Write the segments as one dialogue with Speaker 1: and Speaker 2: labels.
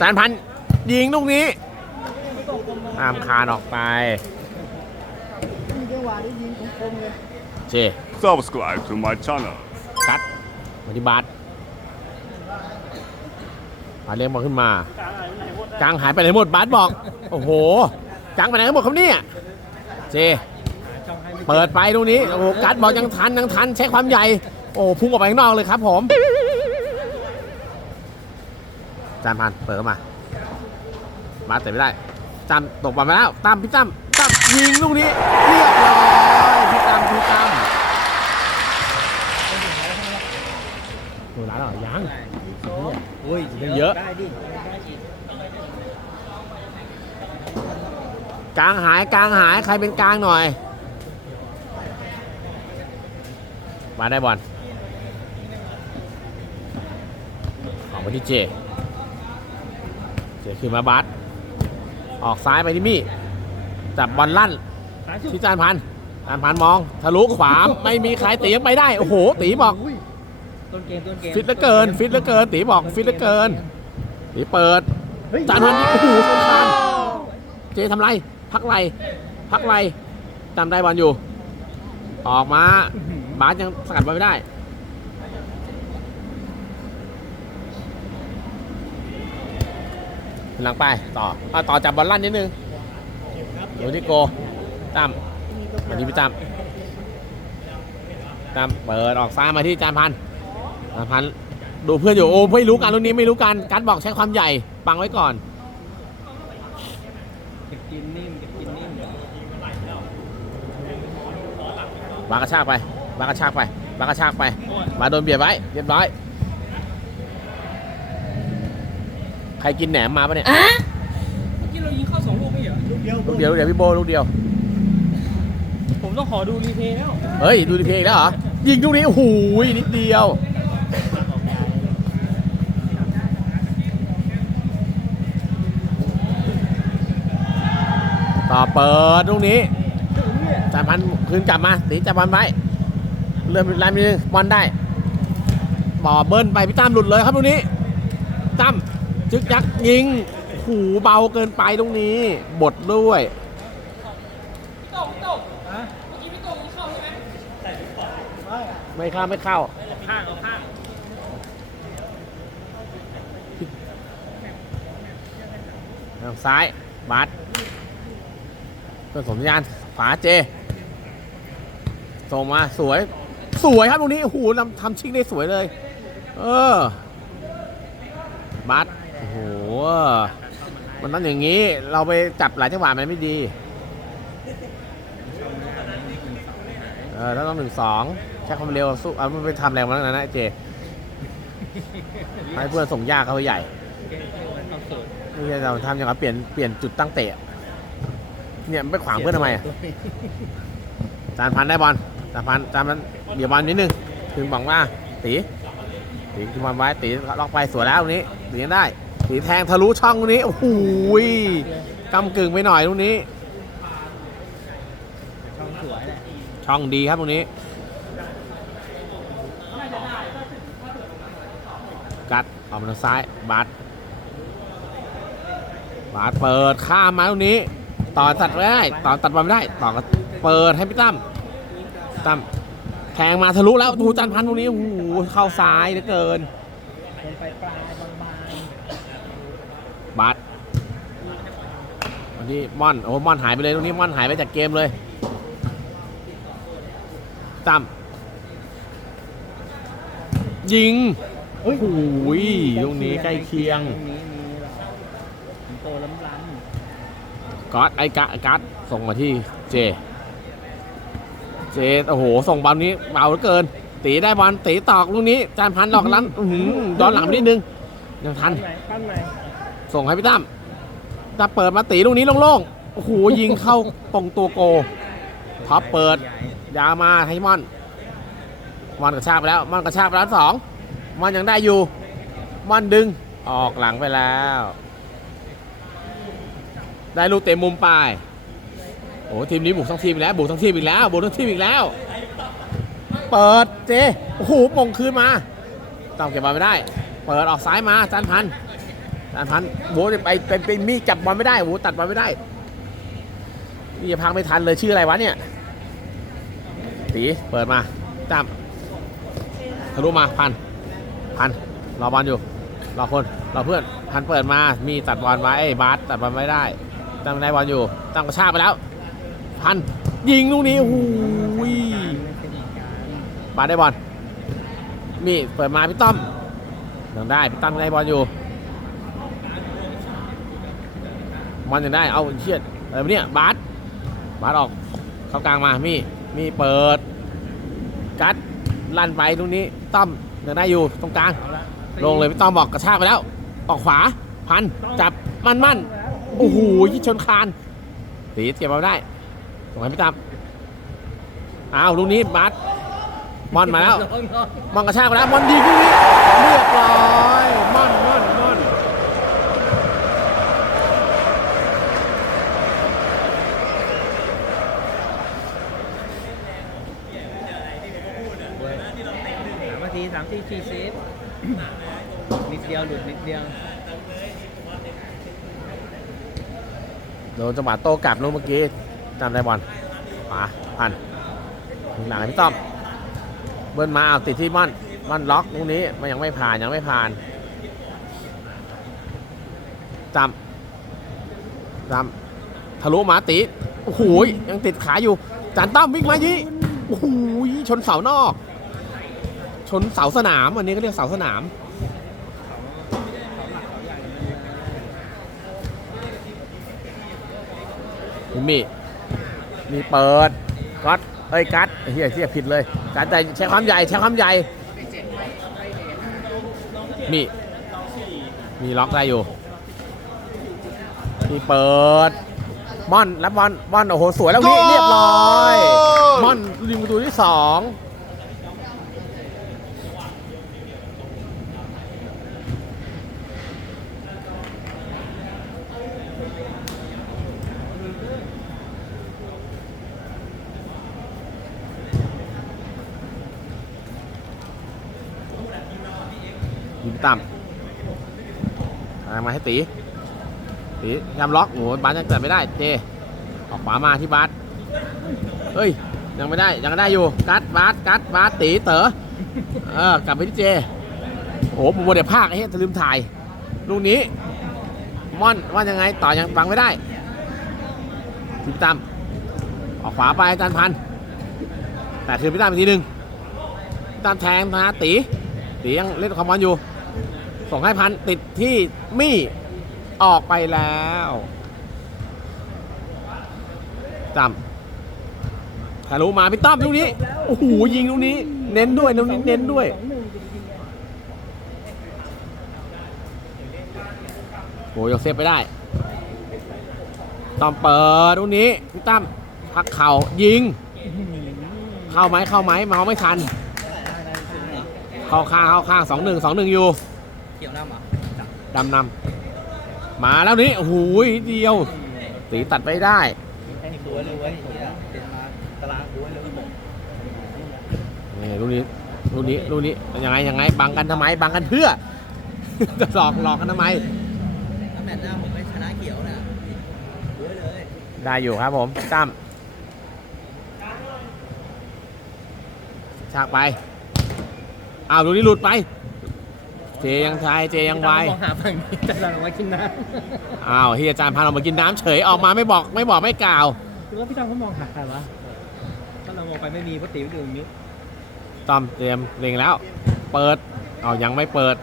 Speaker 1: จานพันยิงลูกนี้ตามคานออกไป
Speaker 2: มีจังหวะได้ยิงคมๆเลย
Speaker 1: เจ
Speaker 3: Subscribe to my channel.
Speaker 1: กัดมาที่บาสบาสเลี้ยงบอลขึ้นมากลางหายไปไหนหมดบาสบอก โอ้โหกลางไปไหนกันหมดครับเนี่ยเจ เปิดไปตรงนี้ โอ้โหกัดบอกยังทันยังทันใช้ความใหญ่ โอ้พุ่งออกไปข้างนอกเลยครับผม จานพันเปิดเข้ามาบาสเตะไม่ได้จามตกบอลมาแล้วตามพี่ตั้มตั้มยิงลูกนี้เรียบร้อยพี่ตั้มพี่ตั้มโดนร้านหรอยัง
Speaker 2: โอ้ย
Speaker 1: เยอะกลางหายกลางหายใครเป็นกลางหน่อย มาได้บอลออกมาที่เจ เจขึ้นมาบัสออกซ้ายไปที่มี่จับบอลลั่นที่จานพันจานพันมองทะลุขวาไม่มีใครตียังไปได้ โอ้โห ตีบอก
Speaker 2: ต้นเกมต้นเกม
Speaker 1: ฟิตเหลือเกิน ฟิตเหลือเกิน ตีบอกฟิตเหลือเกินตีเปิด
Speaker 2: เฮ้ย
Speaker 1: จานพันยิงโอ้โหสงครามเจทำไร พักไรพักไรจำได้บอลอยู่ ออกมาบาสยังสกัดบอลไม่ได้ หลังไปต่อเอาต่อจับบอลลั่นนิดนึงเดี๋ยวที่โกตั้มมาที่พี่ตั้มตั้มเปิดออกซ้ายมาที่จานพันจานพันดูเพื่อนอยู่โอ้ไม่รู้กันรุ่นนี้ไม่รู้กันกัดบอกใช้ความใหญ่ปังไว้ก่อน
Speaker 2: จะกินนิ่มจะกินนิ่ม
Speaker 1: บากระชากไปบากระชากไปบากระชากไปมาโดนเบียดไว้เรียบร้อย ใครกินแหนมมาปะเนี่ย
Speaker 4: เมื่อกี้เรายิงเข้าสองลูกไม่เหรอ
Speaker 2: ลูกเดียว
Speaker 1: ลูกเดียวลูกเดียวพี่โบลูกเดียว
Speaker 4: ผมต้องขอดูรีเพลย์แล้ว
Speaker 1: เฮ้ย ดูดีเพลงแล้วเหรอ ยิงลูกนี้โอ้โหนิดเดียว ต่อเปิดลูกนี้จานพันคืนกลับมาตีจับบอลไว้เริ่มแรงนิดนึงบอลได้ บอเบิ้ลไปพี่ตั้มหลุดเลยครับลูกนี้ตั้ม จึกยักยิงหูเบาเกินไปตรงนี้ บดด้วย
Speaker 4: ต้งพี่โต้งเมื่อกี้พี่ต้งยิงเข้าใช่ไหม
Speaker 1: ไม่เข้าไม่เข้า
Speaker 4: ข้างเอาข้าง
Speaker 1: ทางซ้ายบาสเพื่อนสมญาณขวาเจ ส่งมาสวย สวยครับตรงนี้โอ้โหทำทำชิงได้สวยเลย เออบาส มันต้องอย่างนี้เราไปจับหลายจังหวะมันไม่ดีเออแล้วต้องหนึ่งสองใช้ความเร็วสู้เอามันไปทำแรงมาแล้วนะไอ้เจให้เพื่อนส่งยากเขาไปใหญ่ไม่ใช่เราทำอย่างไรเปลี่ยนเปลี่ยนจุดตั้งเตะ เนี่ยมันไปขวางเพื่อนทำไมจานพันได้บอลจานพันจานพันเดี๋ยวบอลนิดนึงถึงบอกว่าตีตีคือบอลไว้ตีล็อกไปสวยแล้วตรงนี้ตียังได้ ตีแทงทะลุช่องตรงนี้ โอ้โหกำกึ่งไปหน่อยตรงนี้
Speaker 2: ช่องสวยแหละ
Speaker 1: ช่องดีครับตรงนี้ กัดออกมาทางซ้ายบาสบาสเปิดข้ามมาตรงนี้ ต่อตัดไม่ได้ ต่อตัดบอลไม่ได้ ต่อก็เปิดให้พี่ตั้มตั้มแทงมาทะลุแล้วดูจันพันตรงนี้ โอ้โหเข้าซ้ายเหลือเกิน
Speaker 2: เป็นปปลาย บาง
Speaker 1: บาสวันนี้ม่อน โอ้ม่อนหายไปเลยตรงนี้ม่อนหายไปจากเกมเลยตั้มยิง
Speaker 2: ๆเฮ้ย
Speaker 1: โอ้ยลูกนี้ใกล้เคียง
Speaker 2: ตรงนี้มีหรอถึงโตล้ำล้
Speaker 1: ก๊อตไอ้กะกัดส่งมาที่เจ เจ โอ้โห ส่งบอลนี้เบาเหลือเกิน ตีได้บอลตีตอกลูกนี้ จานพันหลอกลันอื้อหือย้อนหลังไปนิดนึงยังทัน
Speaker 2: ปั้นไหน
Speaker 1: ส่งให้พี่ตั้มถ้าเปิดมาตีลูกนี้โล่งๆ โอ้โห ยิงเข้าตรงตัวโกท็อปเปิด ยามาให้มอนมอนกระชากไปแล้วมอนกระชากไปแล้วสองมอนยังได้อยู่มอนดึงออกหลังไปแล้ว ได้ลูกเตะมุมไปโอ้ทีมนี้บุกทั้งทีมอีกแล้วบุกทั้งทีมอีกแล้วบุกทั้งทีมอีกแล้ว เปิดเจโอ้โหมงคืนมาต้องเก็บบอลไม่ได้ เปิดออกซ้ายมาจันพันธ์ จัจานพันโว้ยไปไปไปมีจับบอลไม่ได้โว้ตัดบอลไม่ได้นี่จะพังไม่ทันเลยชื่ออะไรวะเนี่ยตีเปิดมาตามทะลุมาพันพันรอบอลอยู่รอคนรอเพื่อนพันเปิดมามีตัดบอลไว้ไอ้บาสตัดบอลไม่ได้ตั้งได้บอลอยู่ตั้งกระชากไปแล้ว พันยิงลูกนี้โอ้ยบาสได้บอลมีเปิดมาพี่ต้อมยังได้พี่ต้อมได้บอลอยู่ บอลยังได้เอาเชียดอะไรวะเนี่ยบาสบาสออกเข้ากลางมามีมีเปิด กัดลั่นไปตรงนี้ต้อมยังได้อยู่ตรงกลาง ลงเลยพี่ต้อมบอกกระชากไปแล้ว ออกขวาพันจับมันมันโอ้โหยิงชนคานตีเก็บเอาได้ตรงไหนพี่ตั้มอ้าวลูกนี้บาสมอนมาแล้วมอนกระชากไปแล้วมอนดีลูกนี้เรียบร้อยมอนมอนมอน
Speaker 2: สามนาทีสามทีสี่เซฟนิดเดียวหลุดนิดเดียว
Speaker 1: โดนจังหวะโต้กลับลูกเมื่อกี้จำได้บอลมาพันหลังให้พี่ต้อมเบิ้ลมาเอาติดที่ม่อนม่อนล็อกลูกนี้มันยังไม่ผ่านยังไม่ผ่านจำจำทะลุมาติดโอ้โหยังติดขาอยู่จานต้อมวิ่งมายี่โอ้โหยชนเสานอก ชนเสาสนาม อันนี้ก็เรียกเสาสนาม มีมีมีเปิดกัดเอ้ยกัดเฮียเฮียผิดเลยกัดแต่ใช้ความใหญ่ใช้ความใหญ่มีมีล็อกได้อยู่ มีเปิดม่อนรับบอลบอลโอ้โหสวยแล้วนี่เรียบร้อยม่อนยิงประตูที่สอง ต่ำมาให้ตีตียำล็อกโอ้โหบาสยังเกิดไม่ได้เจออกขวามาที่บาสเฮ้ยยังไม่ได้ยังได้อยู่กัดบาสกัดบาสตีเต๋อเออกลับไปที่เจโอ้โหผมโมเดลภาคไอ้เหี้ยจะลืมถ่ายลูกนี้ม่อนว่ายังไงต่อยังฟังไม่ได้พี่ตั้มออกขวาไปอาจารย์พันแต่คือพี่ตั้มอีกทีหนึ่งตั้มแทงมาตีตียังเล่นคอมบอลอยู่ ส่งให้พันติดที่มี่ออกไปแล้วจำทะลุมาพี่ต้อมลูกนี้ โอ้โหยิงลูกนี้ เน้นด้วยลูกนี้เน้นด้วย โอ้ยังเซฟไปได้ต้อมเปิดลูกนี้พี่ตั้มพักเข่ายิง เข้าไหมเข้าไหมเมาไม่ทัน เข้าข้างเข้าข้างสองหนึ่งสองหนึ่งอยู่
Speaker 2: เกี่ยวน้ำเหรอ
Speaker 1: ดำนำมาแล้วนี่โอ้โหเดียวตีตัดไปได้
Speaker 2: แค่ตัวเลยเว้ยเดี๋ยวมาตารางตัวเลยผม
Speaker 1: นี่ลูกนี้ลูกนี้ลูกนี้ยังไงยังไงบังกันทำไมบังกันเพื่อ จะหลอกหลอกกันทำไม
Speaker 2: ถ้าแมตช์หน้าผมไม่ชนะเขียวนะเว้ยเลย
Speaker 1: ได้อยู่ครับผมตั้มฉากไป อ้าวลูกนี้หลุดไป เจยังชายเจยังไว
Speaker 2: มองหาฝั่งนี้แต่เรามากินน้
Speaker 1: อ้าวเฮียอาจารย์พาเรามากินน้ำเฉยออกมาไม่บอกไม่บอกไม่กล่าวำ
Speaker 2: แล้วพี่ตั้มเขามองหาใครวะถ้าเรามองไปไม่มีเพราะตีไปอยู่อย่างนี้
Speaker 1: ต้อมเตรียมเล็งแล้ว เปิดเอายังไม่เปิด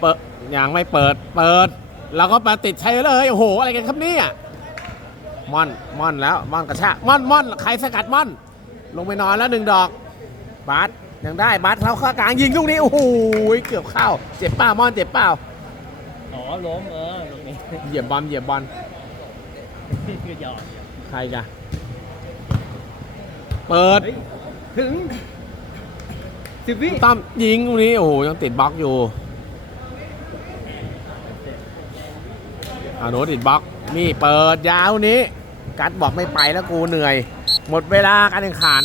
Speaker 1: เปิดยังไม่เปิด เปิดแล้วก็มาติดใช้เลยโอ้โหอะไรกันครับเนี่ยม่อนม่อนแล้วม่อนกระชากม่อนม่อนใครสกัดม่อน ลงไปนอนแล้วหนึ่งดอกบาส ยังได้บาสเขาเข้ากลางยิงลูกนี้โอ้โหเกือบเข้าเจ็บเปล่าม่อนเจ็บเปล่า
Speaker 2: อ๋อล้มเออตรงนี้
Speaker 1: เหยียบบอลเหยียบบอล
Speaker 2: คือหยอด
Speaker 1: ใครจะเปิด
Speaker 2: เฮ้ยถึงสิบวิ
Speaker 1: ตั้มยิงลูกนี้โอ้โหยังติดบล็อกอยู่อาโนตติดบล็อกนี่เปิดยาวนี้ กัดบอกไม่ไปแล้วกูเหนื่อย หมดเวลาการแข่งขัน